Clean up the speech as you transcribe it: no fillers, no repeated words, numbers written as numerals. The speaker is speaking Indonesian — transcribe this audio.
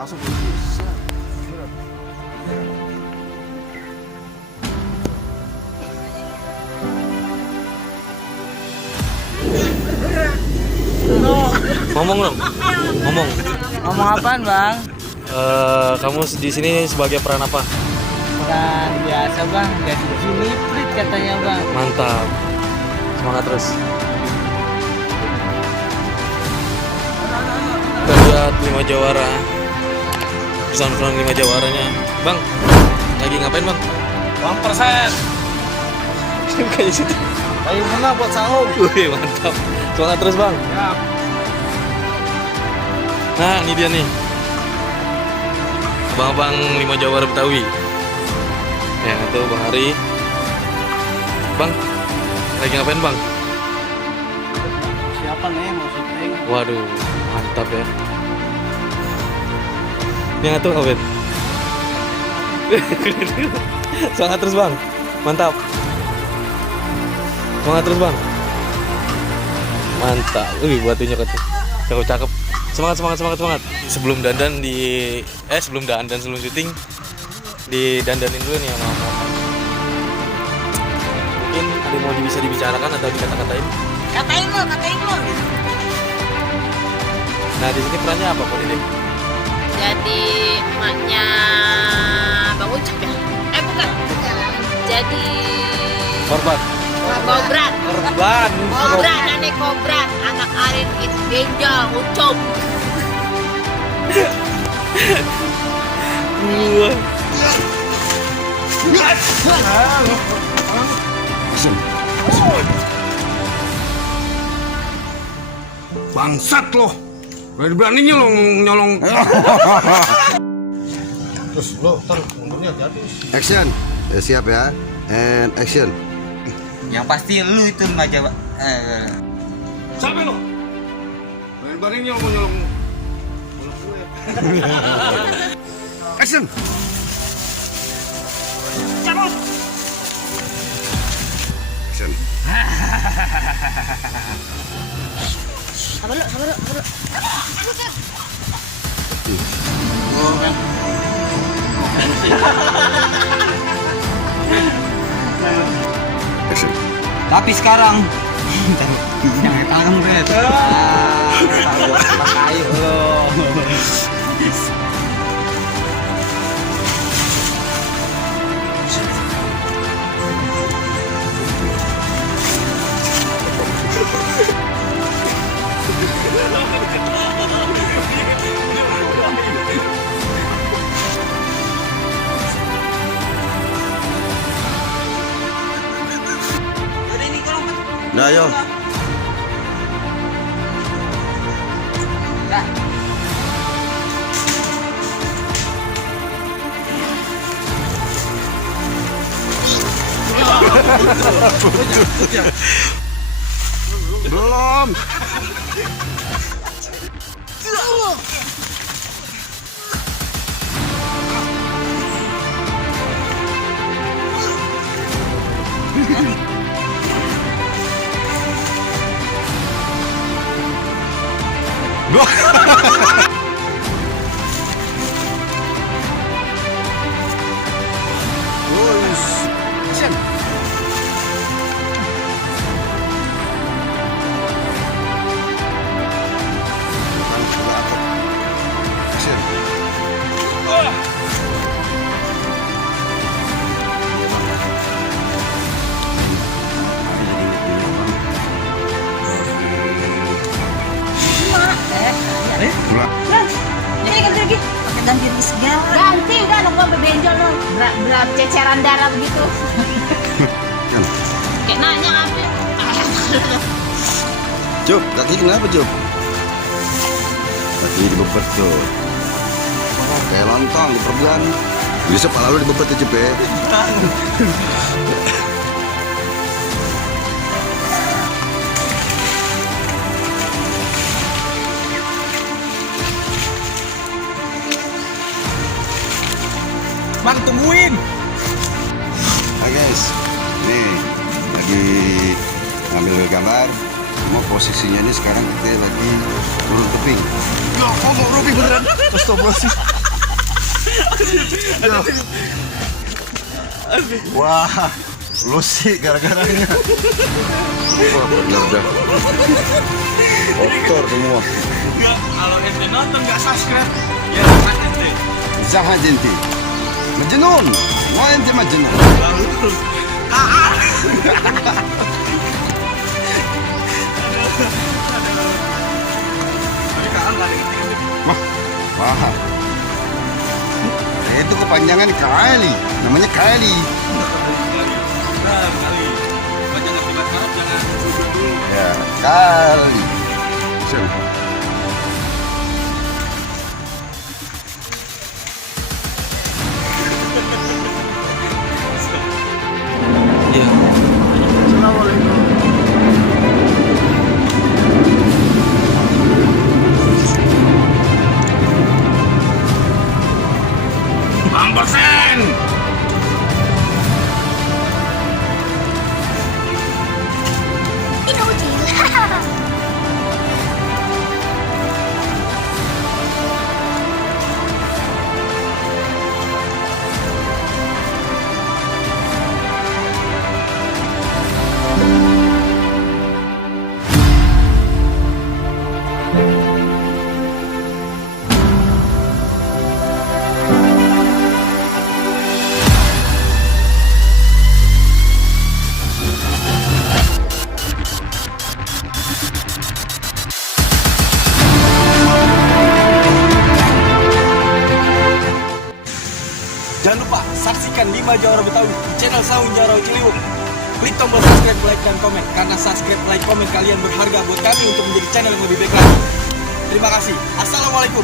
Langsung bisa. Ngomong dong, ngomong. Ngomong apaan bang? Kamu di sini sebagai peran apa? Peran biasa bang, jadi Juniprit katanya bang. Mantap, semangat terus. Kita lihat 5 jawara, pesan-pesan 5 jawaranya. Bang, lagi ngapain bang? 1%. Kayak situ. Ayo mana buat sahur? Wih mantap, semangat terus bang. Ya. Nah ini dia nih, abang-abang 5 jawara Betawi. Yang itu Bang Hari. Bang, lagi ngapain bang? Siapa nih mau syuting? Waduh, mantap ya. Yang itu ngapain? Semangat terus bang, mantap. Semangat terus bang, mantap. Batunya tuh, cakep. Semangat. Sebelum dandan sebelum syuting, didandanin dulu nih sama mama. Mungkin ada yang mau bisa dibicarakan atau dikata-katain. Katain lo. Nah di sini perannya apa Poni deh? Jadi emaknya Bang Ucup ya? Bukan. Jadi Korban. Kobrat. Aneh Kobrat. Anak Arin itu Benja Ucup. Bangsat loh. Berani-beraninya lo nyolong. Terus lo mundurnya hati-hati. Action. Siap ya. And action. Yang pasti lu itu nggak jawab. Sampai lo. Berani-beraninya lo mau nyolong kue. Action. Cabut. Action. Sabar lu. Action. Tapi sekarang jangan tangan Red. Pakai lo. Nah, ayo. Belum. Jadi pakai ganti rugi segala. Ganti udah lo gua bebenjol lo. Berat ceceran darah begitu. Kayak nanya apa? Cup, kaki kenapa Cup? Kaki dibepet tuh. Kayak lontong di perbulan. Bisa pala lu dibepet ya Cup ya. Bang tungguin. Nah guys, nih lagi ngambil gambar Cuma posisinya ini sekarang kita lagi turun tebing. Ya, ngomong Robi beneran. Astagfirullahaladzim. Wah, lu sih gara-garanya. Wah, bener dah. Kotor semua. Enggak, kalau ente nonton nggak subscribe, ya sama ente. Zaha jenti. Majnun. Wah, ente majnun. Wah. Itu kepanjangan kali. Namanya kali. Nah, kali. Banyak akibat marah jangan dulu. Ya, kali. Sini. Iya. Ampersen. Ini uji. Jangan lupa saksikan 5 Jawara Betawi di channel Saung Jawara Ciliwung. Klik tombol subscribe, like, dan komen. Karena subscribe, like, komen kalian berharga buat kami untuk menjadi channel yang lebih baik lagi. Terima kasih. Assalamualaikum.